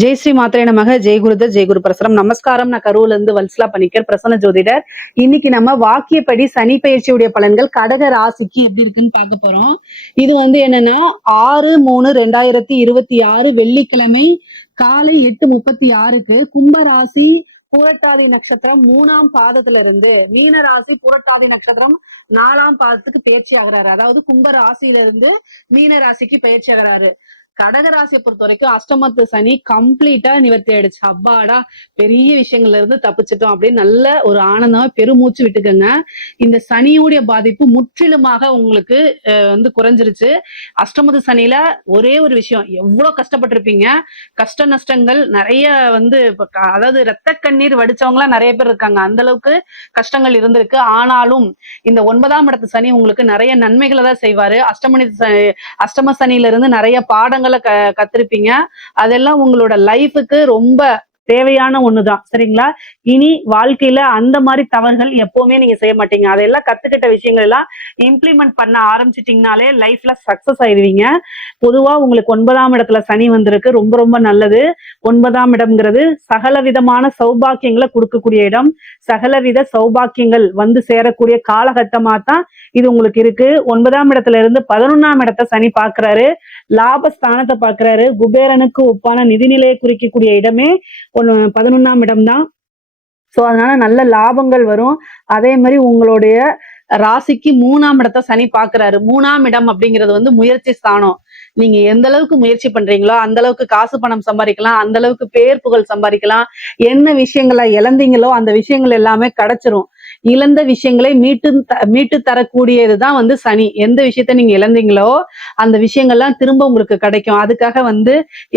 ஜெய் ஸ்ரீ மாத்திரை நமக. ஜெய் குருதர், ஜெய் குரு பிரசரம். நமஸ்காரம். நான் கரூர்ல இருந்து வல்சலா பணிக்கர், பிரசன்ன ஜோதிடர். இன்னைக்கு நம்ம வாக்கியப்படி சனி பயிற்சியுடைய பலன்கள் கடக ராசிக்கு எப்படி இருக்குன்னு பார்க்க போறோம். இது என்னன்னா 6/3/2026 வெள்ளிக்கிழமை காலை 8:36க்கு கும்ப ராசி பூரட்டாதி நட்சத்திரம் 3ஆம் பாதத்துல இருந்து மீன ராசி பூரட்டாதி நட்சத்திரம் 4ஆம் பாதத்துக்கு பயிற்சி ஆகிறாரு. அதாவது கும்ப ராசியில இருந்து மீன ராசிக்கு பயிற்சி ஆகிறாரு. கடகராசியை பொறுத்த வரைக்கும் அஷ்டமத்து சனி கம்ப்ளீட்டா நிவர்த்தி ஆயிடுச்சு. அப்பாடா, பெரிய விஷயங்கள்ல இருந்து தப்பிச்சிட்டோம் அப்படின்னு நல்ல ஒரு ஆனந்தமா பெருமூச்சு விட்டுக்கங்க. இந்த சனியுடைய பாதிப்பு முற்றிலுமாக உங்களுக்கு குறைஞ்சிருச்சு. அஷ்டமத்து சனியில ஒரே ஒரு விஷயம், எவ்வளவு கஷ்டப்பட்டிருப்பீங்க, கஷ்ட நஷ்டங்கள் நிறைய அதாவது ரத்த கண்ணீர் வடிச்சவங்க நிறைய பேர் இருக்காங்க. அந்த அளவுக்கு கஷ்டங்கள் இருந்திருக்கு. ஆனாலும் இந்த 9ஆம் இடத்து சனி உங்களுக்கு நிறைய நன்மைகளை தான் செய்வாரு. அஷ்டம சனியில இருந்து நிறைய பாடங்கள் கத்திருப்பீங்க. அதெல்லாம் உங்களோட லைஃபுக்கு ரொம்ப தேவையான ஒண்ணுதான். சரிங்களா? இனி வாழ்க்கையில அந்த மாதிரி தவறுகள் எப்பவுமே நீங்க செய்ய மாட்டீங்க. அதெல்லாம் கத்துக்கிட்ட விஷயங்கள் எல்லாம் இம்ப்ளிமெண்ட் பண்ண ஆரம்பிச்சிட்டீங்கனாலே லைஃப்ல சக்சஸ் ஆயிடுவீங்க. பொதுவா உங்களுக்கு 9ஆம் இடத்துல சனி வந்திருக்கு. ரொம்ப ரொம்ப நல்லது. 9ஆம் இடம்ங்கிறது சகல விதமான சௌபாக்கியங்களை கொடுக்கக்கூடிய இடம். சகலவித சௌபாக்கியங்கள் சேரக்கூடிய காலகட்டமா தான் இது உங்களுக்கு இருக்கு. 9ஆம் இடத்துல இருந்து 11ஆம் இடத்தை சனி பாக்குறாரு. லாபஸ்தானத்தை பாக்குறாரு. குபேரனுக்கு ஒப்பான நிதிநிலையை குறிக்கக்கூடிய இடமே 11ஆம் இடம் தான். சோ அதனால நல்ல லாபங்கள் வரும். அதே மாதிரி உங்களுடைய ராசிக்கு 3ஆம் இடத்தை சனி பாக்குறாரு. 3ஆம் இடம் அப்படிங்கிறது முயற்சி ஸ்தானம். நீங்க எந்த அளவுக்கு முயற்சி பண்றீங்களோ அந்த அளவுக்கு காசு பணம் சம்பாதிக்கலாம், அந்த அளவுக்கு பேர் புகழ் சம்பாதிக்கலாம். என்ன விஷயங்களை இழந்தீங்களோ அந்த விஷயங்கள் எல்லாமே கிடைச்சிரும். இழந்த விஷயங்களை மீட்டு தரக்கூடியதுதான் சனி. எந்த விஷயத்த நீங்க இழந்தீங்களோ அந்த விஷயங்கள்லாம் திரும்ப உங்களுக்கு கிடைக்கும். அதுக்காக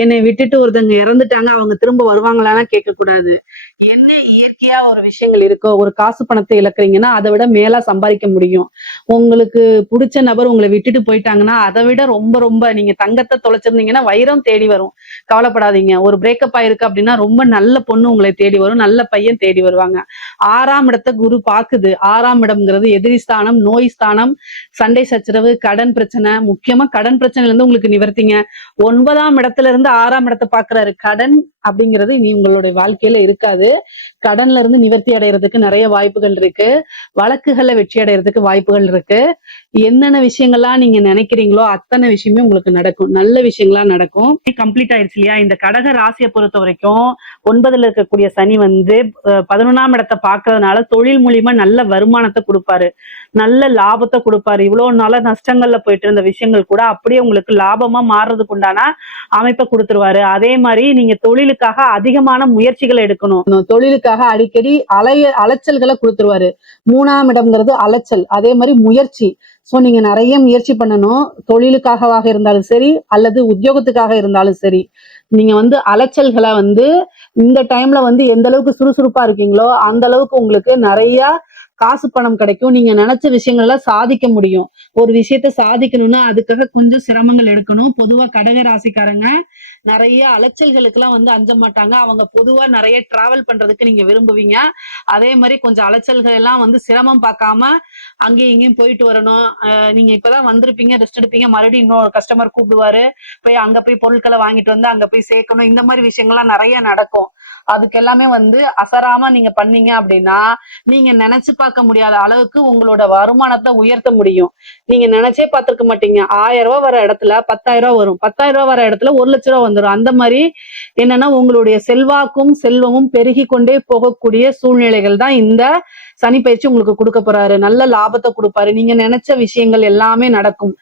என்னை விட்டுட்டு ஒருத்தங்க இறந்துட்டாங்க, அவங்க திரும்ப வருவாங்களான்னு கேட்க கூடாது. என்ன இயற்கையா ஒரு விஷயங்கள் இருக்கோ, ஒரு காசு பணத்தை இழக்கிறீங்கன்னா அதை விட மேலா சம்பாதிக்க முடியும். உங்களுக்கு பிடிச்ச நபர் உங்களை விட்டுட்டு போயிட்டாங்கன்னா அதை விட ரொம்ப ரொம்ப, நீங்க தங்கத்தை தொலைச்சிருந்தீங்கன்னா வைரம் தேடி வரும். கவலைப்படாதீங்க. ஒரு பிரேக்கப் ஆயிருக்கு அப்படின்னா ரொம்ப நல்ல பொண்ணு உங்களை தேடி வரும், நல்ல பையன் தேடி வருவாங்க. 6ஆம் இடத்தை குரு பாக்குது. 6ஆம் இடம்ங்கிறது எதிரி ஸ்தானம், நோய் ஸ்தானம், சண்டை சச்சரவு, கடன் பிரச்சனை. முக்கியமா கடன் பிரச்சனைல இருந்து உங்களுக்கு நிவர்த்திங்க. 9ஆம் இடத்துல இருந்து 6ஆம் இடத்தை பாக்குறாரு. கடன் அப்படிங்கிறது இனி உங்களுடைய வாழ்க்கையில இருக்காது. கடன்ல இருந்து நிவர்த்தி அடைகிறதுக்கு நிறைய வாய்ப்புகள் இருக்கு. வழக்குகளை வெற்றி அடைகிறதுக்கு வாய்ப்புகள் இருக்கு. என்னென்ன விஷயங்கள்லாம் நீங்க நினைக்கிறீங்களோ அத்தனை விஷயமே உங்களுக்கு நடக்கும். நல்ல விஷயங்களா நடக்கும். கம்ப்ளீட் ஆயிடுச்சு இல்லையா? இந்த கடக ராசியை பொறுத்த வரைக்கும் 9ல இருக்கக்கூடிய சனி 11ஆம் இடத்தை பாக்குறதுனால தொழில் மூலியமா நல்ல வருமானத்தை கொடுப்பாரு, நல்ல லாபத்தை கொடுப்பாரு. இவ்வளவு நாள நஷ்டங்கள்ல போயிட்டு இருந்த விஷயங்கள் கூட அப்படியே உங்களுக்கு லாபமா மாறுறதுக்கு உண்டான அமைப்பை கொடுத்துருவாரு. அதே மாதிரி நீங்க தொழிலுக்காக அதிகமான முயற்சிகளை எடுக்கணும். தொழிலுக்காக அடிக்கடி அலைச்சல்களை கொடுத்துருவாரு. 3ஆம் இடம்ங்கிறது அலைச்சல், அதே மாதிரி முயற்சி. சோ நீங்க நிறைய முயற்சி பண்ணணும். தொழிலுக்காகவாக இருந்தாலும் சரி அல்லது உத்தியோகத்துக்காக இருந்தாலும் சரி. நீங்க அலைச்சல்களை இந்த டைம்ல எந்த அளவுக்கு சுறுசுறுப்பா இருக்கீங்களோ அந்த அளவுக்கு உங்களுக்கு நிறைய காசு பணம் கிடைக்கும். நீங்க நினைச்ச விஷயங்கள் எல்லாம் சாதிக்க முடியும். ஒரு விஷயத்த சாதிக்கணும்னா அதுக்காக கொஞ்சம் சிரமங்கள் எடுக்கணும். பொதுவா கடக ராசிக்காரங்க நிறைய அலைச்சல்களுக்கு எல்லாம் அஞ்ச மாட்டாங்க. அவங்க பொதுவா நிறைய டிராவல் பண்றதுக்கு நீங்க விரும்புவீங்க. அதே மாதிரி கொஞ்சம் அலைச்சல்கள் எல்லாம் சிரமம் பார்க்காம அங்கேயும் இங்கேயும் போயிட்டு வரணும். நீங்க இப்பதான் வந்திருப்பீங்க, ரெஸ்ட் எடுப்பீங்க, மறுபடியும் இன்னொரு கஸ்டமர் கூப்பிடுவாரு, போய் அங்க போய் பொருட்களை வாங்கிட்டு அங்க போய் சேர்க்கணும். இந்த மாதிரி விஷயங்கள்லாம் நிறைய நடக்கும். அதுக்கு எல்லாமே அசராம நீங்க பண்ணீங்க அப்படின்னா நீங்க நினைச்சு பார்க்க முடியாத அளவுக்கு உங்களோட வருமானத்தை உயர்த்த முடியும். நீங்க நினைச்சே பார்த்திருக்க மாட்டீங்க. 1000 ரூபாய் வர இடத்துல 10,000 ரூபாய் வரும், 10,000 ரூபாய் வர இடத்துல 1,00,000 ரூபாய் வந்துடும். அந்த மாதிரி என்னன்னா உங்களுடைய செல்வாக்கும் செல்வமும் பெருகி கொண்டே போகக்கூடிய சூழ்நிலைகள் தான் இந்த சனி பயிற்சி உங்களுக்கு கொடுக்க போறாரு. நல்ல லாபத்தை கொடுப்பாரு. நீங்க நினைச்ச விஷயங்கள் எல்லாமே நடக்கும்.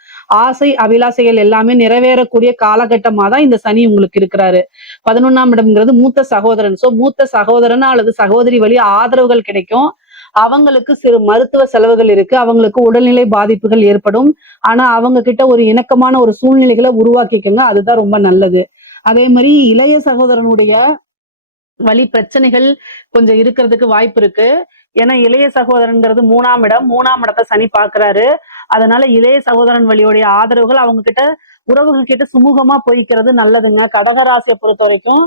ஆசை அபிலாசைகள் எல்லாமே நிறைவேறக்கூடிய காலகட்டமா தான் இந்த சனி உங்களுக்கு இருக்கிறாரு. 11ஆம் இடம்ங்கிறது மூத்த சகோதரன். சோ மூத்த சகோதரன் அல்லது சகோதரி வழி ஆதரவுகள் கிடைக்கும். அவங்களுக்கு சிறு மருத்துவ செலவுகள் இருக்கு. அவங்களுக்கு உடல்நிலை பாதிப்புகள் ஏற்படும். ஆனா அவங்க கிட்ட ஒரு இணக்கமான ஒரு சூழ்நிலைகளை உருவாக்கிக்கங்க. அதுதான் ரொம்ப நல்லது. அதே மாதிரி இளைய சகோதரனுடைய வழி பிரச்சனைகள் கொஞ்சம் இருக்கிறதுக்கு வாய்ப்பு இருக்கு. ஏன்னா இளைய சகோதரன்கிறது 3ஆம் இடம், 3ஆம் இடத்தை சனி பாக்குறாரு. அதனால இளைய சகோதரன் வழியோடைய ஆதரவுகள் அவங்க கிட்ட, உறவுகள் கிட்ட சுமூகமா போய்க்கிறது நல்லதுங்க. கடகராசியை பொறுத்த வரைக்கும்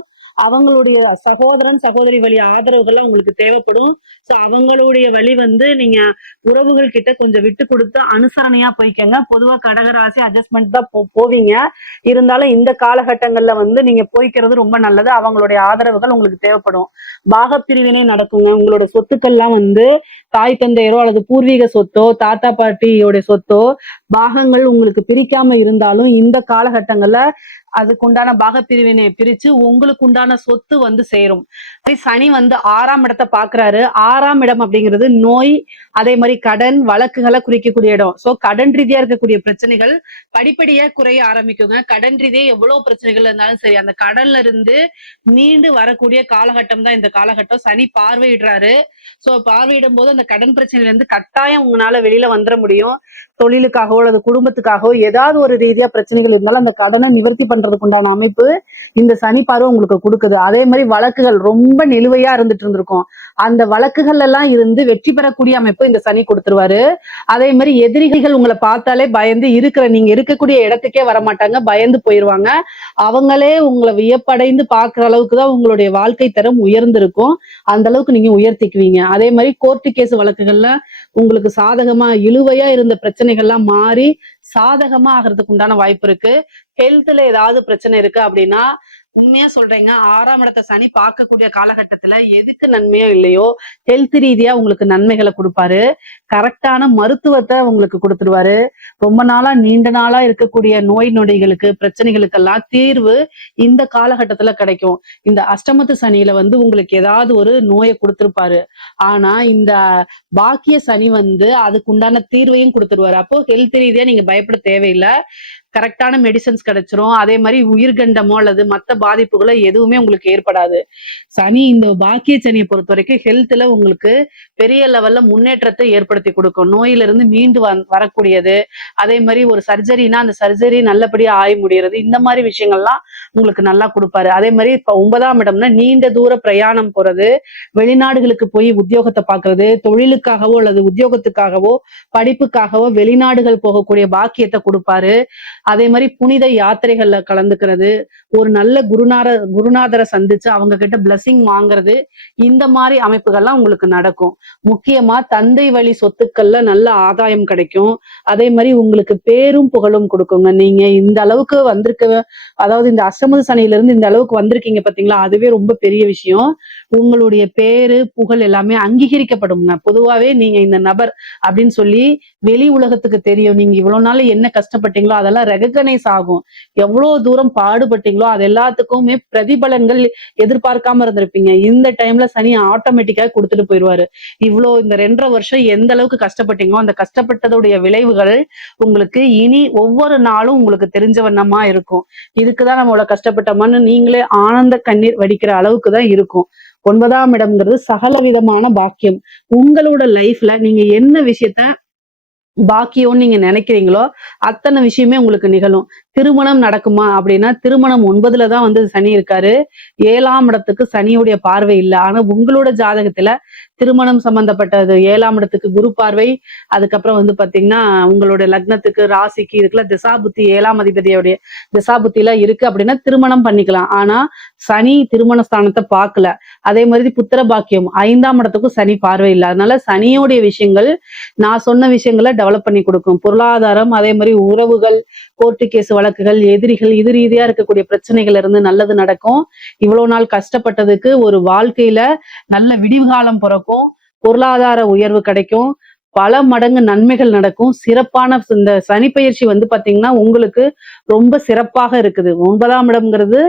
அவங்களுடைய சகோதரன் சகோதரி வழி ஆதரவுகள்லாம் உங்களுக்கு தேவைப்படும். சோ அவங்களுடைய வழி வந்து நீங்க உறவுகள் கிட்ட கொஞ்சம் விட்டு கொடுத்து அனுசரணையா போய்க்கங்க. பொதுவா கடகராசி அட்ஜஸ்ட்மெண்ட் தான் போவீங்க. இருந்தாலும் இந்த காலகட்டங்கள்ல வந்து நீங்க போய்க்கிறது ரொம்ப நல்லது. அவங்களுடைய ஆதரவுகள் உங்களுக்கு தேவைப்படும். பாகப்பிரிவினை நடக்குங்க. உங்களோட சொத்துக்கள்லாம் வந்து தாய் தந்தையரோ அல்லது பூர்வீக சொத்தோ தாத்தா பாட்டியோட சொத்தோ பாகங்கள் உங்களுக்கு பிரிக்காம இருந்தாலும் இந்த காலகட்டங்கள்ல அதுக்கு உண்டான பாகப்பிரிவினையை பிரிச்சு உங்களுக்கு உண்டான சொத்து வந்து சேரும். சனி வந்து 6ஆம் இடத்தை பாக்குறாரு. 6ஆம் இடம் அப்படிங்கிறது நோய், அதே மாதிரி கடன் வழக்குகளை குறிக்கக்கூடிய இடம். சோ கடன் ரீதியா இருக்கக்கூடிய பிரச்சனைகள் படிப்படியா குறைய ஆரம்பிக்குங்க. கடன் ரீதியா எவ்வளவு பிரச்சனைகள் இருந்தாலும் சரி அந்த கடன்ல இருந்து மீண்டு வரக்கூடிய காலகட்டம் தான் இந்த காலகட்டம். சனி பார்வையிடுறாரு. சோ பார்வையிடும் போது அந்த கடன் பிரச்சனையில இருந்து கட்டாயம் உங்களால வெளியில வந்துட முடியும். தொழிலுக்காகவோ அல்லது குடும்பத்துக்காகவோ ஏதாவது ஒரு ரீதியா பிரச்சனைகள் இருந்தாலும் அந்த கடனை நிவர்த்தி பண்றதுக்கு உண்டான அமைப்பு இந்த சனி பார்வை உங்களுக்கு கொடுக்குது. அதே மாதிரி வழக்குகள் ரொம்ப நிலுவையா இருந்துட்டு இருந்திருக்கும். அந்த வழக்குகள் எல்லாம் இருந்து வெற்றி பெறக்கூடிய அமைப்பு இந்த சனி கொடுத்துருவாரு. அதே மாதிரி எதிரிகள் உங்களை பார்த்தாலே பயந்து நீங்க இருக்கக்கூடிய இடத்துக்கே வரமாட்டாங்க, பயந்து போயிருவாங்க. அவங்களே உங்களை வியப்படைந்து பாக்குற அளவுக்கு தான் உங்களுடைய வாழ்க்கை தரம் உயர்ந்திருக்கும். அந்த அளவுக்கு நீங்க உயர்த்திக்குவீங்க. அதே மாதிரி கோர்ட்டு கேஸ் வழக்குகள்ல உங்களுக்கு சாதகமா இழுவையா இருந்த பிரச்சனைகள்லாம் மாறி சாதகமா ஆகிறதுக்கு உண்டான வாய்ப்பு இருக்கு. ஹெல்த்ல ஏதாவது பிரச்சனை இருக்கு அப்படின்னா உண்மையா சொல்றீங்க, 6ஆம் இடத்தை சனி பார்க்கக்கூடிய காலகட்டத்துல எதுக்கு நன்மையோ இல்லையோ ஹெல்த் ரீதியா உங்களுக்கு நன்மைகளை கொடுப்பாரு. கரெக்டான மருத்துவத்தை உங்களுக்கு கொடுத்துருவாரு. ரொம்ப நாளா நீண்ட நாளா இருக்கக்கூடிய நோய் நொடிகளுக்கு பிரச்சனைகளுக்கெல்லாம் தீர்வு இந்த காலகட்டத்துல கிடைக்கும். இந்த அஷ்டமத்து சனியில வந்து உங்களுக்கு ஏதாவது ஒரு நோயை கொடுத்திருப்பாரு. ஆனா இந்த பாக்கிய சனி வந்து அதுக்கு உண்டான தீர்வையும் கொடுத்துருவாரு. அப்போ ஹெல்த் ரீதியா நீங்க பயப்பட தேவையில்லை. கரெக்டான மெடிசன்ஸ் கிடைச்சிரும். அதே மாதிரி உயிர்கண்டமோ அல்லது மத்த பாதிப்புகளோ எதுவுமே உங்களுக்கு ஏற்படாது. சனி இந்த பாக்கிய சனியை பொறுத்த வரைக்கும் ஹெல்த்ல உங்களுக்கு பெரிய லெவல்ல முன்னேற்றத்தை ஏற்படுத்தி கொடுக்கும். நோயில இருந்து மீண்டு வரக்கூடியது. அதே மாதிரி ஒரு சர்ஜரினா அந்த சர்ஜரி நல்லபடியா ஆகி முடியறது. இந்த மாதிரி விஷயங்கள்லாம் உங்களுக்கு நல்லா கொடுப்பாரு. அதே மாதிரி இப்ப 9ஆம் இடம்னா நீண்ட தூர பிரயாணம் போறது, வெளிநாடுகளுக்கு போய் உத்தியோகத்தை பாக்குறது, தொழிலுக்காகவோ அல்லது உத்தியோகத்துக்காகவோ படிப்புக்காகவோ வெளிநாடுகள் போகக்கூடிய பாக்கியத்தை கொடுப்பாரு. அதே மாதிரி புனித யாத்திரைகள்ல கலந்துக்கிறது, ஒரு நல்ல குருநாதரை சந்திச்சு அவங்க கிட்ட பிளஸிங் வாங்குறது, இந்த மாதிரி அமைப்புகள்லாம் உங்களுக்கு நடக்கும். முக்கியமா தந்தை வழி சொத்துக்கள்ல நல்ல ஆதாயம் கிடைக்கும். அதே மாதிரி உங்களுக்கு பேரும் புகழும் கொடுக்குங்க. நீங்க இந்த அளவுக்கு வந்திருக்க, அதாவது இந்த அஷ்டமது சனியில இருந்து இந்த அளவுக்கு வந்திருக்கீங்க பாத்தீங்களா, அதுவே ரொம்ப பெரிய விஷயம். உங்களுடைய பேரு புகழ் எல்லாமே அங்கீகரிக்கப்படுங்க. பொதுவாவே நீங்க இந்த நபர் அப்படின்னு சொல்லி வெளி உலகத்துக்கு தெரியும். நீங்க இவ்வளவு நாள் என்ன கஷ்டப்பட்டீங்களோ அதெல்லாம் ரெகக்னைஸ் ஆகும். எவ்வளவு தூரம் பாடுபட்டீங்களோ அது எல்லாத்துக்குமே பிரதிபலன்கள் எதிர்பார்க்காம இருந்திருப்பீங்க. இந்த டைம்ல சனி ஆட்டோமேட்டிக்கா கொடுத்துட்டு போயிடுவாரு. இந்த 2.5 வருஷம் எந்த அளவுக்கு கஷ்டப்பட்டீங்களோ அந்த கஷ்டப்பட்டதுடைய விளைவுகள் உங்களுக்கு இனி ஒவ்வொரு நாளும் உங்களுக்கு தெரிஞ்ச வண்ணமா இருக்கும். இதுக்குதான் நம்ம இவ்வளவு கஷ்டப்பட்டோமான்னு நீங்களே ஆனந்த கண்ணீர் வடிக்கிற அளவுக்கு தான் இருக்கும். 9ஆம் இடம்ங்கிறது சகல விதமான பாக்கியம். உங்களோட லைஃப்ல நீங்க என்ன விஷயத்த பாக்கியம்னு நீங்க நினைக்கிறீங்களோ அத்தனை விஷயமே உங்களுக்கு நிகழும். திருமணம் நடக்குமா அப்படின்னா திருமணம் 9ல தான் வந்து சனி இருக்காரு. 7ஆம் இடத்துக்கு சனியுடைய பார்வை இல்லை. ஆனா உங்களோட ஜாதகத்துல திருமணம் சம்பந்தப்பட்டது 7ஆம் இடத்துக்கு குரு பார்வை, அதுக்கப்புறம் வந்து பாத்தீங்கன்னா உங்களோட லக்னத்துக்கு ராசிக்கு இதுக்குள்ள திசாபுத்தி 7ஆம் அதிபதியோடைய திசாபுத்தில இருக்கு அப்படின்னா திருமணம் பண்ணிக்கலாம். ஆனா சனி திருமண ஸ்தானத்தை பார்க்கல. அதே மாதிரி புத்திர பாக்கியம் 5ஆம் இடத்துக்கும் சனி பார்வை இல்லை. அதனால சனியோடைய விஷயங்கள் நான் சொன்ன விஷயங்களை டெவலப் பண்ணி கொடுக்கும். பொருளாதாரம், அதே மாதிரி உறவுகள், கோர்ட்டு கேஸ் வழக்குகள், எதிரிகள், இது ரீதியா இருக்கக்கூடிய பிரச்சனைகள் இருந்து நல்லது நடக்கும். இவ்வளவு நாள் கஷ்டப்பட்டதுக்கு ஒரு வாழ்க்கையில நல்ல விடிவு காலம் பிறக்கும். பொருளாதார உயர்வு கிடைக்கும். பல மடங்கு நன்மைகள் நடக்கும். சிறப்பான இந்த சனி பயிற்சி வந்து பாத்தீங்கன்னா உங்களுக்கு ரொம்ப சிறப்பாக இருக்குது. 9ஆம் இடம்ங்கிறது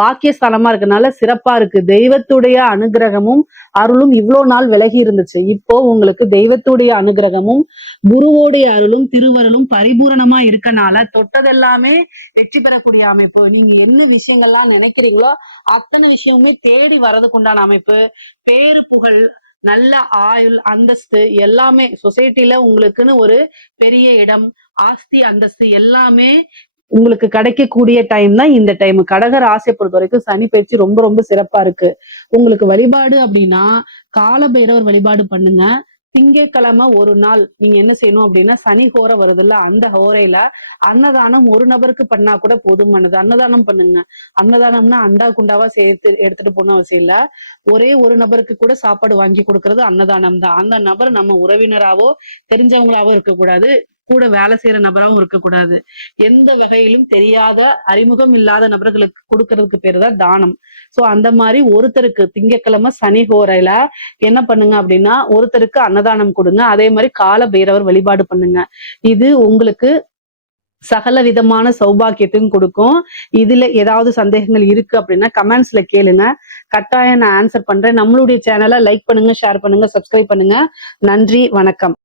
பாக்கியஸ்தானமா இருக்கனால சிறப்பா இருக்கு. தெய்வத்துடைய அனுகிரகமும் அருளும் இவ்வளவு நாள் விலகி இருந்துச்சு. இப்போ உங்களுக்கு தெய்வத்துடைய அனுகிரகமும் குருவோடைய அருளும் திருவருளும் பரிபூரணமா இருக்கனால தொட்டதெல்லாமே வெற்றி பெறக்கூடிய அமைப்பு. நீங்க என்ன விஷயங்கள்லாம் நினைக்கிறீங்களோ அத்தனை விஷயமுமே தேடி வர்றதுக்கு உண்டான அமைப்பு. பேரு புகழ், நல்ல ஆயுள், அந்தஸ்து எல்லாமே சொசைட்டில உங்களுக்குன்னு ஒரு பெரிய இடம், ஆஸ்தி, அந்தஸ்து எல்லாமே உங்களுக்கு கிடைக்கக்கூடிய டைம் தான் இந்த டைம். கடக ராசியை பொறுத்த வரைக்கும் சனி பயிற்சி ரொம்ப ரொம்ப சிறப்பா இருக்கு. உங்களுக்கு வழிபாடு அப்படின்னா கால பைரவர் வழிபாடு பண்ணுங்க. திங்கட்கிழமை ஒரு நாள் நீங்க என்ன செய்யணும் அப்படின்னா, சனி ஹோரை வருதுல்ல, அந்த ஹோரையில அன்னதானம் ஒரு நபருக்கு பண்ணா கூட போதுமானது. அன்னதானம் பண்ணுங்க. அன்னதானம்னா அண்டா குண்டாவா சேர்த்து எடுத்துட்டு போன அவசியம் இல்ல. ஒரே ஒரு நபருக்கு கூட சாப்பாடு வாங்கி கொடுக்கறது அன்னதானம் தான். அந்த நபர் நம்ம உறவினராவோ தெரிஞ்சவங்களாவோ இருக்கக்கூடாது, கூட வேலை செய்யற நபராகவும் இருக்கக்கூடாது. எந்த வகையிலும் தெரியாத, அறிமுகம் இல்லாத நபர்களுக்கு கொடுக்கறதுக்கு பேரு தான் தானம். சோ அந்த மாதிரி ஒருத்தருக்கு திங்கட்கிழமை சனி ஹோரையில என்ன பண்ணுங்க அப்படின்னா, ஒருத்தருக்கு அன்னதானம் கொடுங்க. அதே மாதிரி கால பைரவர் வழிபாடு பண்ணுங்க. இது உங்களுக்கு சகல விதமான சௌபாக்கியத்தையும் கொடுக்கும். இதுல ஏதாவது சந்தேகங்கள் இருக்கு அப்படின்னா கமெண்ட்ஸ்ல கேளுங்க. கட்டாயம் நான் ஆன்சர் பண்றேன். நம்மளுடைய சேனலை லைக் பண்ணுங்க, ஷேர் பண்ணுங்க, சப்ஸ்கிரைப் பண்ணுங்க. நன்றி, வணக்கம்.